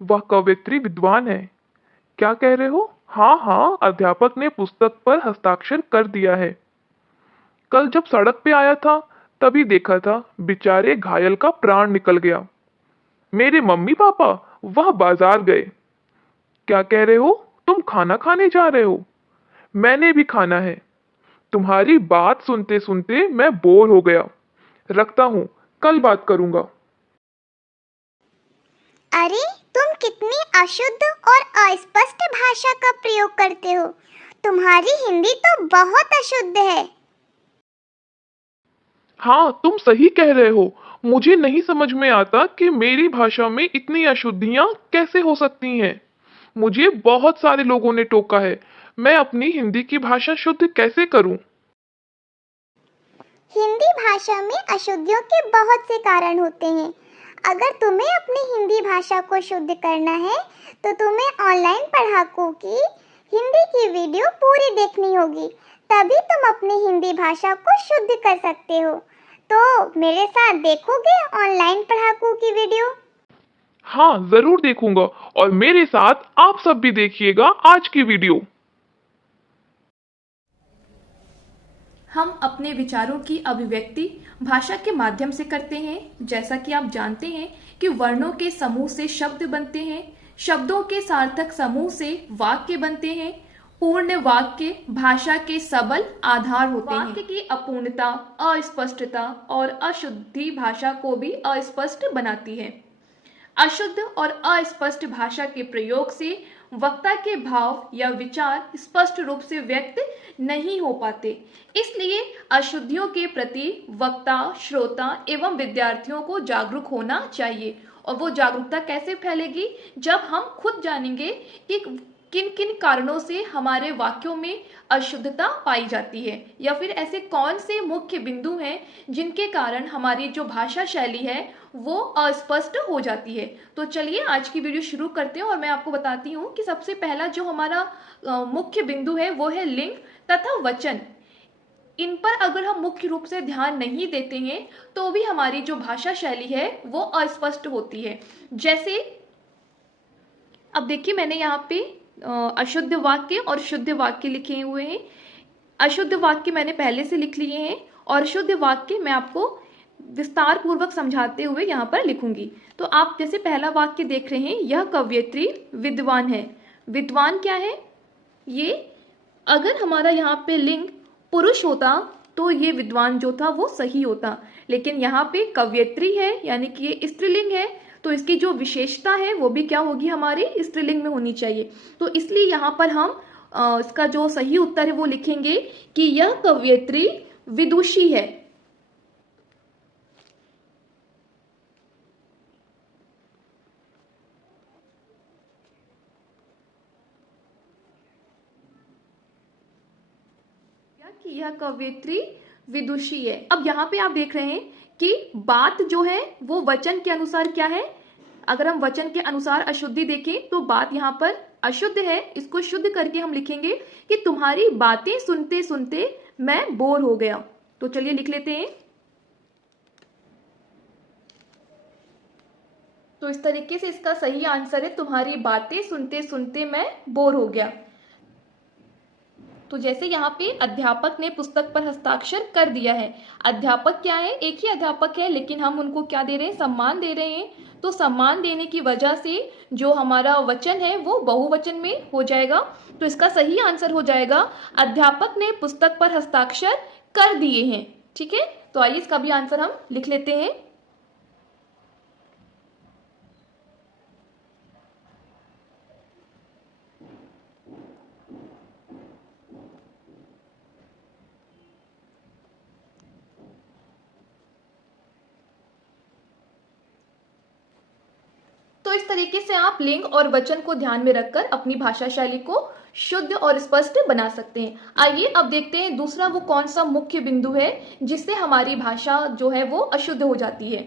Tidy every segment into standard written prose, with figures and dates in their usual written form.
वह कवयित्री विद्वान है। क्या कह रहे हो? हाँ हाँ, अध्यापक ने पुस्तक पर हस्ताक्षर कर दिया है। कल जब सड़क पे आया था तभी देखा था, बेचारे घायल का प्राण निकल गया। मेरे मम्मी पापा वह बाजार गए। क्या कह रहे हो? तुम खाना खाने जा रहे हो? मैंने भी खाना है। तुम्हारी बात सुनते सुनते मैं बोर हो गया। रखता हूँ, कल बात करूंगा। अरे, तुम कितनी अशुद्ध और अस्पष्ट भाषा का प्रयोग करते हो। तुम्हारी हिंदी तो बहुत अशुद्ध है। हाँ, तुम सही कह रहे हो। मुझे नहीं समझ में आता कि मेरी भाषा में इतनी अशुद्धियां कैसे हो सकती हैं। मुझे बहुत सारे लोगों ने टोका है। मैं अपनी हिंदी की भाषा शुद्ध कैसे करूं? हिंदी भाषा में अशुद्धियों के बहुत से कारण होते हैं। अगर तुम्हें अपनी हिंदी भाषा को शुद्ध करना है तो तुम्हें ऑनलाइन पढ़ाकों की हिंदी की वीडियो पूरी देखनी होगी, तभी तुम अपनी हिंदी भाषा को शुद्ध कर सकते हो। तो मेरे साथ देखोगे ऑनलाइन पढ़ाकों की वीडियो? हाँ, जरूर देखूंगा। और मेरे साथ आप सब भी देखिएगा आज की वीडियो। हम अपने विचारों की अभिव्यक्ति भाषा के माध्यम से करते हैं। जैसा कि आप जानते हैं कि वर्णों के समूह से शब्द बनते हैं, शब्दों के सार्थक समूह से वाक्य बनते हैं। पूर्ण वाक्य भाषा के सबल आधार होते हैं। वाक्य की अपूर्णता, अस्पष्टता और अशुद्धि भाषा को भी अस्पष्ट बनाती है। अशुद्ध और अस्पष्ट भाषा के प्रयोग से वक्ता के भाव या विचार स्पष्ट रूप से व्यक्त नहीं हो पाते। इसलिए अशुद्धियों के प्रति वक्ता, श्रोता एवं विद्यार्थियों को जागरूक होना चाहिए। और वो जागरूकता कैसे फैलेगी? जब हम खुद जानेंगे कि किन किन कारणों से हमारे वाक्यों में अशुद्धता पाई जाती है, या फिर ऐसे कौन से मुख्य बिंदु हैं जिनके कारण हमारी जो भाषा शैली है वो अस्पष्ट हो जाती है। तो चलिए आज की वीडियो शुरू करते हैं और मैं आपको बताती हूँ कि सबसे पहला जो हमारा मुख्य बिंदु है वो है लिंग तथा वचन। इन पर अगर हम मुख्य रूप से ध्यान नहीं देते हैं तो भी हमारी जो भाषा शैली है वो अस्पष्ट होती है। जैसे अब देखिए, मैंने यहाँ पे अशुद्ध वाक्य और शुद्ध वाक्य लिखे हुए हैं। अशुद्ध वाक्य मैंने पहले से लिख लिए हैं और शुद्ध वाक्य मैं आपको विस्तार पूर्वक समझाते हुए यहाँ पर लिखूंगी। तो आप जैसे पहला वाक्य देख रहे हैं, यह कवयित्री विद्वान है। विद्वान क्या है? ये अगर हमारा यहाँ पे लिंग पुरुष होता तो ये विद्वान जो था वो सही होता, लेकिन यहाँ पे कवयित्री है यानी कि ये स्त्रीलिंग है, तो इसकी जो विशेषता है वो भी क्या होगी? हमारी स्त्रीलिंग में होनी चाहिए। तो इसलिए यहाँ पर हम इसका जो सही उत्तर है वो लिखेंगे कि यह कवयित्री विदुषी है। कि यह कवयित्री विदुषी है। अब यहाँ पे आप देख रहे हैं कि बात जो है वो वचन के अनुसार क्या है? अगर हम वचन के अनुसार अशुद्धि देखें तो बात यहाँ पर अशुद्ध है। इसको शुद्ध करके हम लिखेंगे कि तुम्हारी बातें सुनते सुनते मैं बोर हो गया। तो चलिए लिख लेते हैं। तो इस तरीके से इसका सही आंसर है तुम्हारी बातें सुनते सुनते मैं बोर हो गया। तो जैसे यहाँ पे अध्यापक ने पुस्तक पर हस्ताक्षर कर दिया है। अध्यापक क्या है? एक ही अध्यापक है, लेकिन हम उनको क्या दे रहे हैं? सम्मान दे रहे हैं। तो सम्मान देने की वजह से जो हमारा वचन है वो बहुवचन में हो जाएगा। तो इसका सही आंसर हो जाएगा अध्यापक ने पुस्तक पर हस्ताक्षर कर दिए हैं। ठीक है, तो आइए इसका भी आंसर हम लिख लेते हैं। तो इस तरीके से आप लिंग और वचन को ध्यान में रखकर अपनी भाषा शैली को शुद्ध और स्पष्ट बना सकते हैं। आइए अब देखते हैं दूसरा वो कौन सा मुख्य बिंदु है जिससे हमारी भाषा जो है वो अशुद्ध हो जाती है।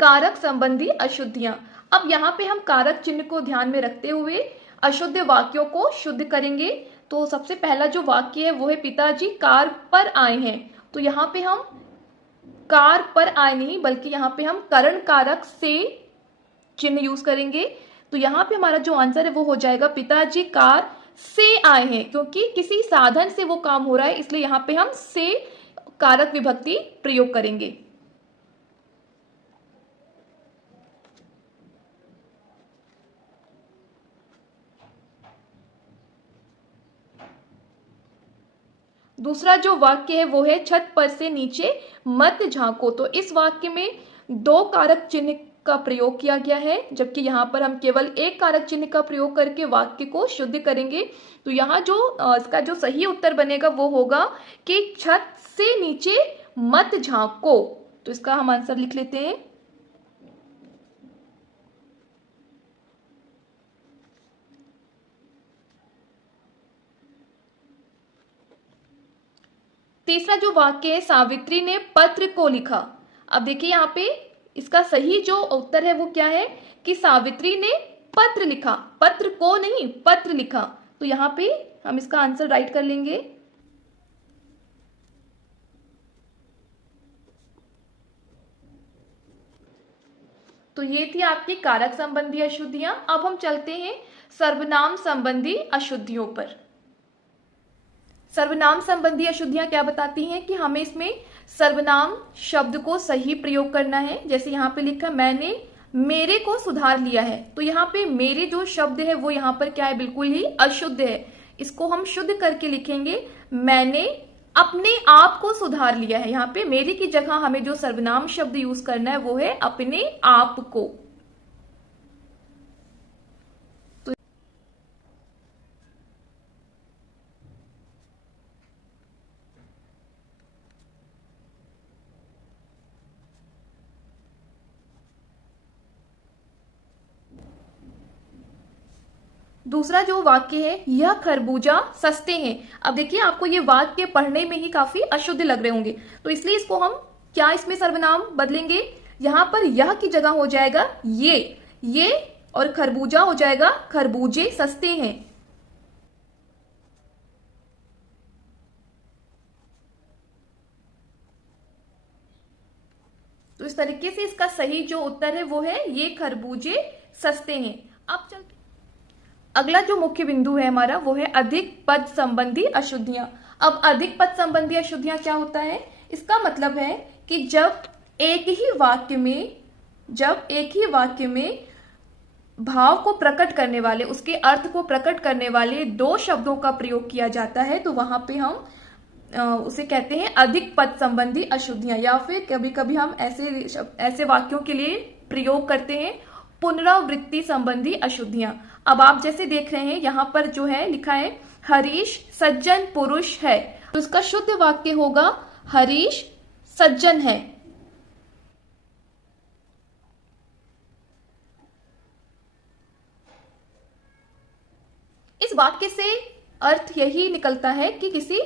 कारक संबंधी अशुद्धियां। अब यहाँ पे हम कारक चिन्ह को ध्यान में रखते हुए अशुद्ध वाक्यों को शुद्ध करेंगे। तो सबसे पहला जो वाक्य है वो है पिताजी कार पर आए हैं। तो यहाँ पे हम कार पर आए नहीं, बल्कि यहाँ पे हम करण कारक से चिन्ह यूज करेंगे। तो यहाँ पे हमारा जो आंसर है वो हो जाएगा पिताजी कार से आए हैं, क्योंकि किसी साधन से वो काम हो रहा है, इसलिए यहाँ पे हम से कारक विभक्ति प्रयोग करेंगे। दूसरा जो वाक्य है वो है छत पर से नीचे मत झांको। तो इस वाक्य में दो कारक चिन्ह का प्रयोग किया गया है, जबकि यहाँ पर हम केवल एक कारक चिन्ह का प्रयोग करके वाक्य को शुद्ध करेंगे। तो यहाँ जो इसका जो सही उत्तर बनेगा वो होगा कि छत से नीचे मत झांको। तो इसका हम आंसर लिख लेते हैं। तीसरा जो वाक्य है सावित्री ने पत्र को लिखा। अब देखिए यहाँ पे इसका सही जो उत्तर है वो क्या है कि सावित्री ने पत्र लिखा, पत्र को नहीं, पत्र लिखा। तो यहाँ पे हम इसका आंसर राइट कर लेंगे। तो ये थी आपकी कारक संबंधी अशुद्धियां। अब हम चलते हैं सर्वनाम संबंधी अशुद्धियों पर। सर्वनाम संबंधी अशुद्धियां क्या बताती हैं कि हमें इसमें सर्वनाम शब्द को सही प्रयोग करना है। जैसे यहाँ पे लिखा मैंने मेरे को सुधार लिया है, तो यहाँ पे मेरे जो शब्द है वो यहाँ पर क्या है, बिल्कुल ही अशुद्ध है। इसको हम शुद्ध करके लिखेंगे मैंने अपने आप को सुधार लिया है। यहाँ पे मेरे की जगह हमें जो सर्वनाम शब्द यूज करना है वो है अपने आप को। दूसरा जो वाक्य है यह खरबूजा सस्ते हैं। अब देखिए आपको ये वाक्य पढ़ने में ही काफी अशुद्ध लग रहे होंगे, तो इसलिए इसको हम क्या इसमें सर्वनाम बदलेंगे, यहां पर यह की जगह हो जाएगा ये और खरबूजा हो जाएगा खरबूजे सस्ते हैं। तो इस तरीके से इसका सही जो उत्तर है वो है ये खरबूजे सस्ते हैं। अब चलते अगला जो मुख्य बिंदु है हमारा वो है अधिक पद संबंधी अशुद्धियां। अब अधिक पद संबंधी अशुद्धियां क्या होता है, इसका मतलब है कि जब एक ही वाक्य में भाव को प्रकट करने वाले, उसके अर्थ को प्रकट करने वाले दो शब्दों का प्रयोग किया जाता है, तो वहां पे हम उसे कहते हैं अधिक पद संबंधी अशुद्धियां। या फिर कभी कभी हम ऐसे वाक्यों के लिए प्रयोग करते हैं पुनरावृत्ति संबंधी अशुद्धियां। अब आप जैसे देख रहे हैं यहां पर जो है लिखा है हरीश सज्जन पुरुष है, तो इसका शुद्ध वाक्य होगा हरीश सज्जन है। इस वाक्य से अर्थ यही निकलता है कि किसी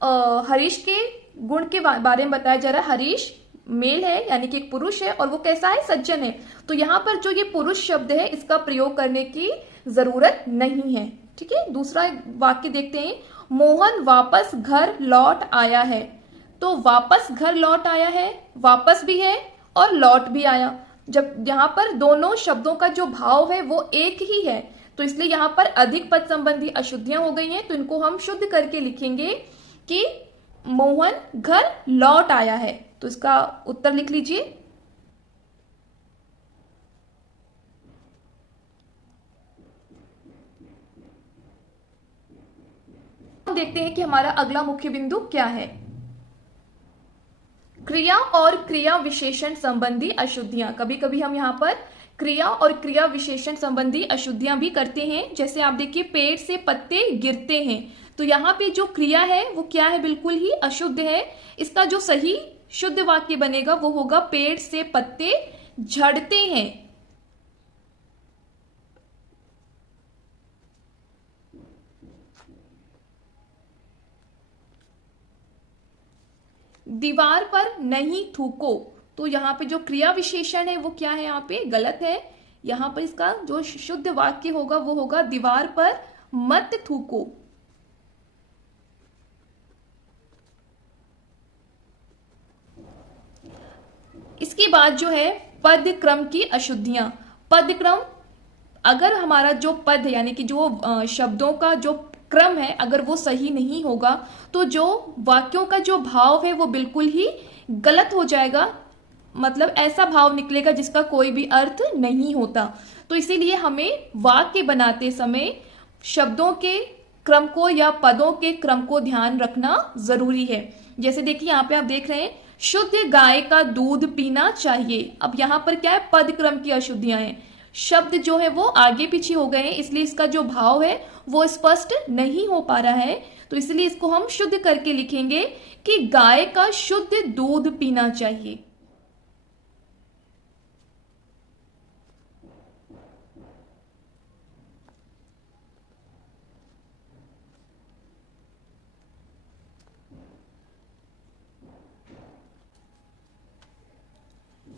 हरीश के गुण के बारे में बताया जा रहा है। हरीश मेल है यानी कि एक पुरुष है और वो कैसा है, सज्जन है। तो यहां पर जो ये पुरुष शब्द है इसका प्रयोग करने की जरूरत नहीं है। ठीक है, दूसरा वाक्य देखते हैं मोहन वापस घर लौट आया है। तो वापस घर लौट आया है, वापस भी है और लौट भी आया। जब यहाँ पर दोनों शब्दों का जो भाव है वो एक ही है, तो इसलिए यहाँ पर अधिक पद संबंधी अशुद्धियां हो गई हैं। तो इनको हम शुद्ध करके लिखेंगे कि मोहन घर लौट आया है। तो इसका उत्तर लिख लीजिए। हम देखते हैं कि हमारा अगला मुख्य बिंदु क्या है। क्रिया और क्रिया विशेषण संबंधी अशुद्धियां। कभी कभी हम यहाँ पर क्रिया और क्रिया विशेषण संबंधी अशुद्धियां भी करते हैं। जैसे आप देखिए पेड़ से पत्ते गिरते हैं, तो यहाँ पे जो क्रिया है वो क्या है, बिल्कुल ही अशुद्ध है। इसका जो सही शुद्ध वाक्य बनेगा वो होगा पेड़ से पत्ते झड़ते हैं। दीवार पर नहीं थूको। तो यहाँ पे जो क्रिया विशेषण है वो क्या है, यहाँ पे गलत है। यहाँ पर इसका जो शुद्ध वाक्य होगा वो होगा दीवार पर मत थूको। इसके बाद जो है पद क्रम की अशुद्धियां। पदक्रम, अगर हमारा जो पद है यानी कि जो शब्दों का जो क्रम है अगर वो सही नहीं होगा तो जो वाक्यों का जो भाव है वो बिल्कुल ही गलत हो जाएगा, मतलब ऐसा भाव निकलेगा जिसका कोई भी अर्थ नहीं होता। तो इसीलिए हमें वाक्य बनाते समय शब्दों के क्रम को या पदों के क्रम को ध्यान रखना जरूरी है। जैसे देखिए यहाँ पे आप देख रहे हैं, शुद्ध गाय का दूध पीना चाहिए। अब यहाँ पर क्या है, पद क्रम की अशुद्धियां हैं, शब्द जो है वो आगे पीछे हो गए हैं, इसलिए इसका जो भाव है वो स्पष्ट नहीं हो पा रहा है। तो इसलिए इसको हम शुद्ध करके लिखेंगे कि गाय का शुद्ध दूध पीना चाहिए।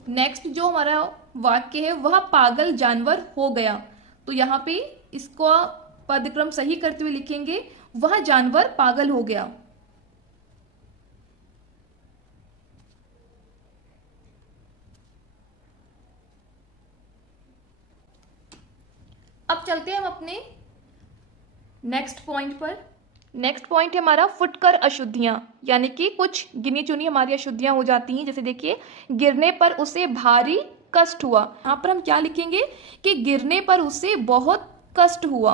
नेक्स्ट जो हमारा वाक्य है वह पागल जानवर हो गया। तो यहाँ पे इसको पदक्रम सही करते हुए लिखेंगे, वह जानवर पागल हो गया। अब चलते हैं हम अपने नेक्स्ट पॉइंट पर। नेक्स्ट पॉइंट है हमारा फुटकर अशुद्धियां, यानी कि कुछ गिनी चुनी हमारी अशुद्धियां हो जाती हैं। जैसे देखिए, गिरने पर उसे भारी कष्ट हुआ। यहां पर हम क्या लिखेंगे कि गिरने पर उसे बहुत कष्ट हुआ।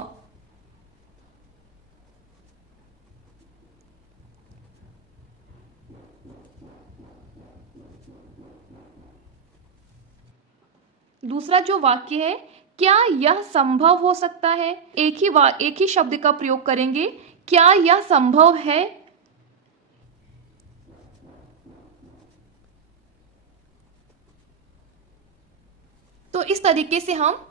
दूसरा जो वाक्य है, क्या यह संभव हो सकता है, एक ही शब्द का प्रयोग करेंगे, क्या यह संभव है। तो इस तरीके से हम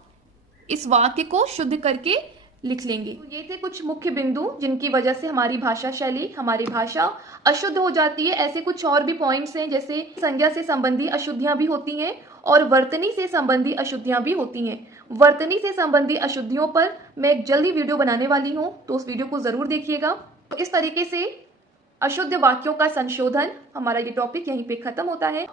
इस वाक्य को शुद्ध करके लिख लेंगे। तो ये थे कुछ मुख्य बिंदु जिनकी वजह से हमारी भाषा शैली, हमारी भाषा अशुद्ध हो जाती है। ऐसे कुछ और भी पॉइंट्स हैं, जैसे संज्ञा से संबंधी अशुद्धियां भी होती हैं और वर्तनी से संबंधी अशुद्धियां भी होती हैं। वर्तनी से संबंधी अशुद्धियों पर मैं एक जल्दी वीडियो बनाने वाली हूं, तो उस वीडियो को जरूर देखिएगा। तो इस तरीके से अशुद्ध वाक्यों का संशोधन, हमारा ये टॉपिक यहीं पे खत्म होता है।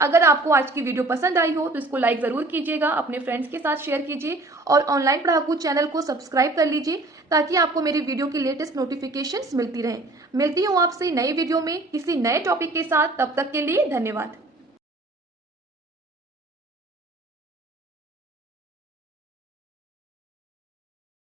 अगर आपको आज की वीडियो पसंद आई हो तो इसको लाइक जरूर कीजिएगा, अपने फ्रेंड्स के साथ शेयर कीजिए और ऑनलाइन पढ़ाकू चैनल को सब्सक्राइब कर लीजिए ताकि आपको मेरी वीडियो की लेटेस्ट नोटिफिकेशंस मिलती रहें। मिलती हूँ आपसे नई वीडियो में किसी नए टॉपिक के साथ, तब तक के लिए धन्यवाद।